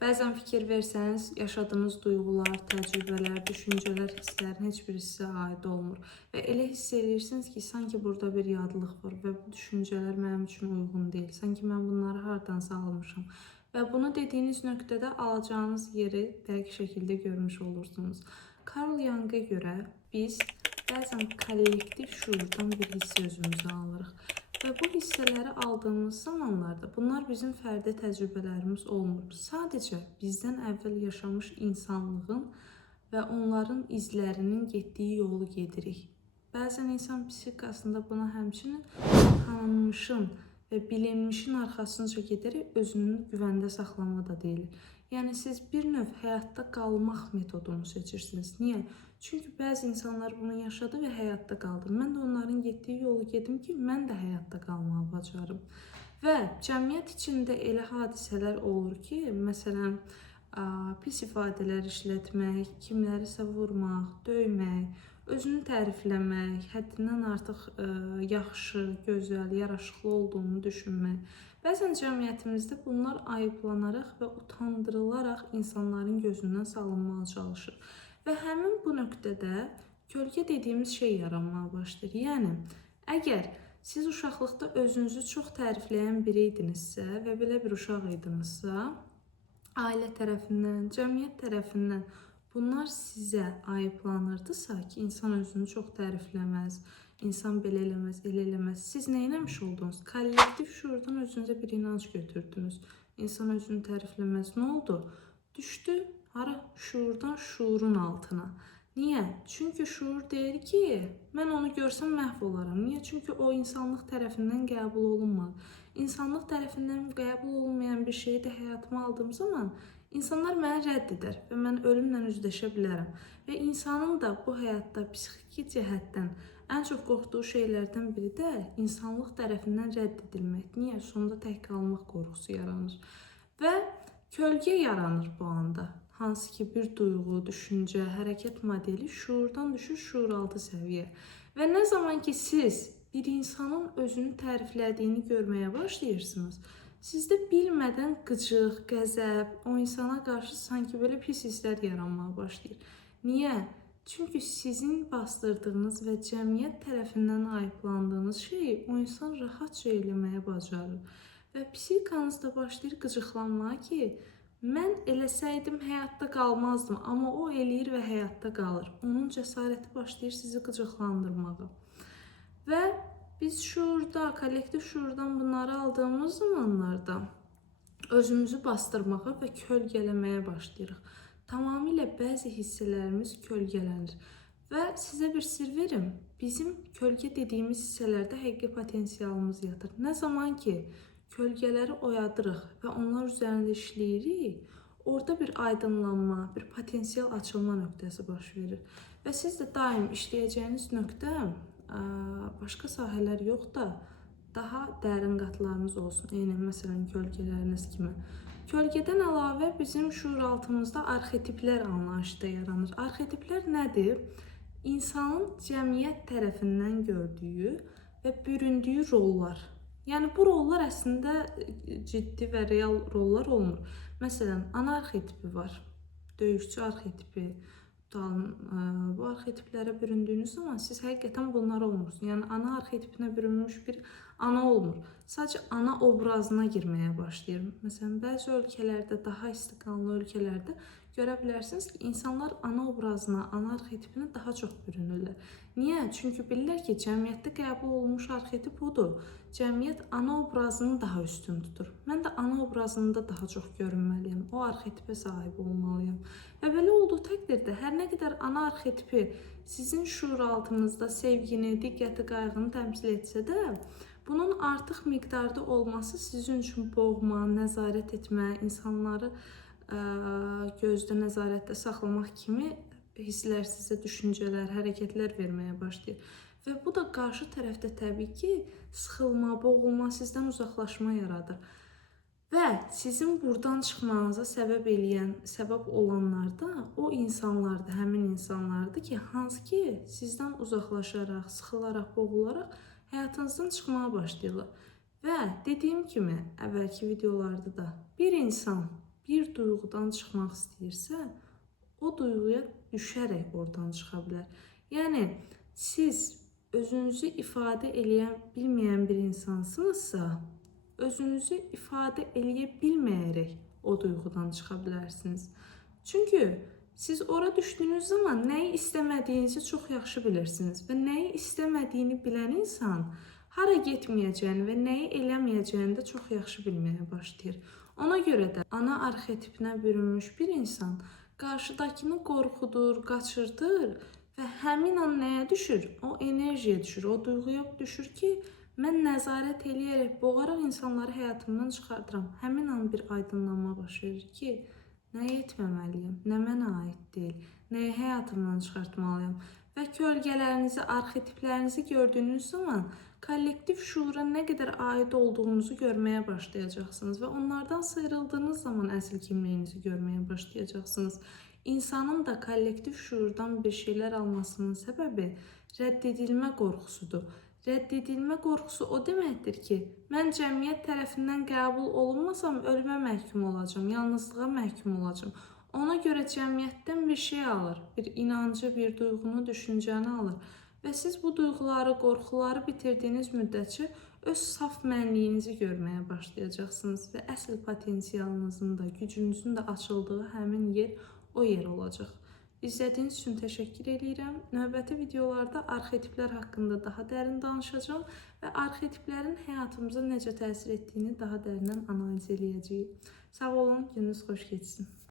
Bəzən fikir versəniz, yaşadığınız duyğular, təcrübələr, düşüncələr, hisslərin heç birisi sizə aid olmur. Və elə hiss edirsiniz ki, sanki burada bir yadlıq var və bu düşüncələr mənim üçün uyğun deyil. Sanki mən bunları hardansa almışam. Və bunu dediyiniz nöqtədə alacağınız yeri dəqiq şəkildə görmüş olursunuz. Carl Jung'a görə biz bəzən kollektiv şuurdan bir hissə özümüzə alırıq. Və bu hissələri aldığımız zamanlarda bunlar bizim fərdi təcrübələrimiz olmur. Sadəcə bizdən əvvəl yaşamış insanlığın və onların izlərinin getdiyi yolu gedirik. Bəzən insan psixikasında buna həmçinin tanınmışın və bilinmişin arxasınca gedərək özünü güvəndə saxlama da deyilir. Yəni siz bir növ həyatda qalmaq metodunu seçirsiniz. Niyə? Çünki bəzi insanlar bunu yaşadı və həyatda qaldı. Mən də onların getdiyi yolu gedim ki, mən də həyatda qalmağı bacarım. Və cəmiyyət içində elə hadisələr olur ki, məsələn, pis ifadələr işlətmək, kimlərisə vurmaq, döymək, özünü tərifləmək, həddindən artıq yaxşı, gözəl, yaraşıqlı olduğunu düşünmək. Bəzən cəmiyyətimizdə bunlar ayıblanaraq və utandırılaraq insanların gözündən salınmağa çalışır. Və həmin bu nöqtədə kölgə dediyimiz şey yaranmağa başlayır. Yəni, əgər siz uşaqlıqda özünüzü çox tərifləyən biri idinizsə və belə bir uşaq idinizsə, ailə tərəfindən, cəmiyyət tərəfindən bunlar sizə ayıblanırdısa ki, insan özünü çox tərifləməz, insan belə eləməz, elə eləməz. Siz nə eləmiş oldunuz? Kollektiv şuurdan özünüzə bir inanc götürdünüz. İnsan özünü tərifləməz. Nə oldu? Düşdü. Hara? Şuurdan şuurun altına. Niyə? Çünki şuur deyir ki, mən onu görsəm məhv olaram. Niyə? Çünki o insanlıq tərəfindən qəbul olunmadı. İnsanlıq tərəfindən qəbul olunmayan bir şeyi də həyatıma aldığım zaman insanlar məni rədd edər və mən ölümlə üzləşə bilərəm. Və insanın da bu həyatda psixiki cəhətdən ən çox qorxduğu şeylərdən biri də insanlıq tərəfindən rədd edilmək. Niyə? Sonda tək qalmaq qorxusu yaranır. Və kölgə yaranır bu anda. Hansı ki bir duyğu, düşüncə, hərəkət modeli şuurdan düşür şuuraltı səviyyə. Və nə zaman ki siz bir insanın özünü təriflədiyini görməyə başlayırsınız, sizdə bilmədən qıcıq, qəzəb, o insana qarşı sanki belə pis hisslər yaranmağa başlayır. Niyə? Çünki sizin bastırdığınız və cəmiyyət tərəfindən ayıblandığınız şeyi o insan rahatca eləməyə bacarır. Və psixikanızda başlayır qıcıqlanmağa ki, mən eləsəydim həyatda qalmazdım, amma o eləyir və həyatda qalır. Onun cəsarəti başlayır sizi qıcıqlandırmağa. Və biz şuurda, kollektiv şuurdan bunları aldığımız zamanlarda özümüzü bastırmağa və kölgələməyə başlayırıq. Tamamilə bəzi hissələrimiz kölgələnir. Və sizə bir sir verim, bizim kölgə dediyimiz hissələrdə həqiqi potensialımız yatır. Nə zaman ki, kölgələri oyadırıq və onlar üzərində işləyirik, orada bir aydınlanma, bir potensial açılma nöqtəsi baş verir. Və siz də daim işləyəcəyiniz nöqtə başqa sahələr yox da, daha dərin qatlarınız olsun. Eyni, məsələn, kölgələriniz kimi. Kölgədən əlavə bizim şuuraltımızda arxetiplər anlayışı da yaranır. Arxetiplər nədir? İnsanın cəmiyyət tərəfindən gördüyü və büründüyü rollar. Yəni, bu rollar əslində ciddi və real rollar olmur. Məsələn, ana arxetipi var, döyüşçü arxetipi. Bu arxetiplərə büründüyünüz zaman siz həqiqətən bunlar olmursunuz. Yəni, ana arxetipinə bürünmüş bir ana olmur. Sadəcə ana obrazına girməyə başlayır. Məsələn, bəzi ölkələrdə, daha istiqanlı ölkələrdə görə bilərsiniz ki, insanlar ana obrazına, ana arxetipinə daha çox bürünürlər. Niyə? Çünki bilirlər ki, cəmiyyətdə qəbul olunmuş arxetip odur. Cəmiyyət ana obrazını daha üstün tutur. Mən də ana obrazında daha çox görünməliyəm. O arxetipə sahib olmalıyam. Və belə olduğu təqdirdə hər nə qədər ana arxetipi sizin şuuraltınızda sevgini, diqqəti, qayğını təmsil etsə də, bunun artıq miqdarda olması sizin üçün boğma, nəzarət etmə, insanları gözdə nəzarətdə saxlamaq kimi hisslər sizə düşüncələr, hərəkətlər verməyə başlayır. Və bu da qarşı tərəfdə təbii ki, sıxılma, boğulma, sizdən uzaqlaşma yaradır. Və sizin buradan çıxmanıza səbəb olanlar da o insanlardır, həmin insanlardır ki, hansı ki, sizdən uzaqlaşaraq, sıxılaraq, boğularaq həyatınızdan çıxmağa başlayırlar. Və dediyim kimi, əvvəlki videolarda da bir insan bir duyğudan çıxmaq istəyirsə, o duyğuya düşərək oradan çıxa bilər. Yəni siz özünüzü ifadə eləyə bilməyən bir insansınızsa, özünüzü ifadə eləyə bilməyərək o duyğudan çıxa bilərsiniz. Çünki siz ora düşdüyünüz zaman nəyi istəmədiyinizi çox yaxşı bilirsiniz və nəyi istəmədiyini bilən insan hara getməyəcəyini və nəyi eləməyəcəyini də çox yaxşı bilməyə başlayır. Ona görə də ana arxetipinə bürünmüş bir insan qarşıdakını qorxudur, qaçırdır və həmin an nəyə düşür? O enerjiyə düşür, o duyğuya düşür ki, mən nəzarət eləyərək boğaraq insanları həyatımdan çıxardıram. Həmin an bir aydınlanma baş verir ki, nə etməməliyəm, nə mənə aid deyil, nəyi həyatımdan çıxartmalıyam. Və kölgələrinizi, arxetiplərinizi gördüyünüz zaman kollektiv şuura nə qədər aid olduğunuzu görməyə başlayacaqsınız və onlardan sıyrıldığınız zaman əsl kimliyinizi görməyə başlayacaqsınız. İnsanın da kollektiv şuurdan bir şeylər almasının səbəbi rədd edilmə qorxusudur. Rədd edilmə qorxusu o deməkdir ki, mən cəmiyyət tərəfindən qəbul olunmasam ölümə məhkum olacağam, yalnızlığa məhkum olacağam. Ona görə cəmiyyətdən bir şey alır, bir inancı, bir duyğunu, düşüncəni alır. Və siz bu duyğuları, qorxuları bitirdiyiniz müddətçə öz saf mənliyinizi görməyə başlayacaqsınız və əsl potensialınızın da, gücünüzün də açıldığı həmin yer o yer olacaq. İzlədiyiniz üçün təşəkkür edirəm. Növbəti videolarda arxetiplər haqqında daha dərin danışacağım və arxetiplərin həyatımıza necə təsir etdiyini daha dərindən analiz edəcəyik. Sağ olun, gününüz xoş keçsin.